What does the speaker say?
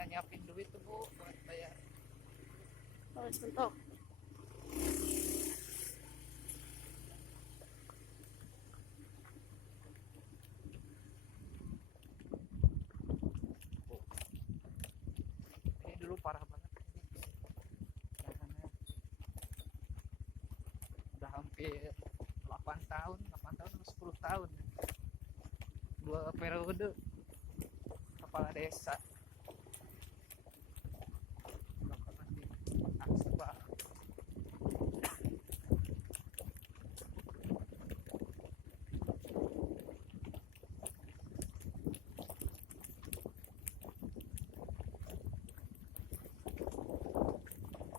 nggak nyiapin duit tuh Bu buat bayar. Oh, bentuk. Ini dulu parah banget ini jalannya. Udah hampir 8 tahun 10 tahun 2 periode kepala desa.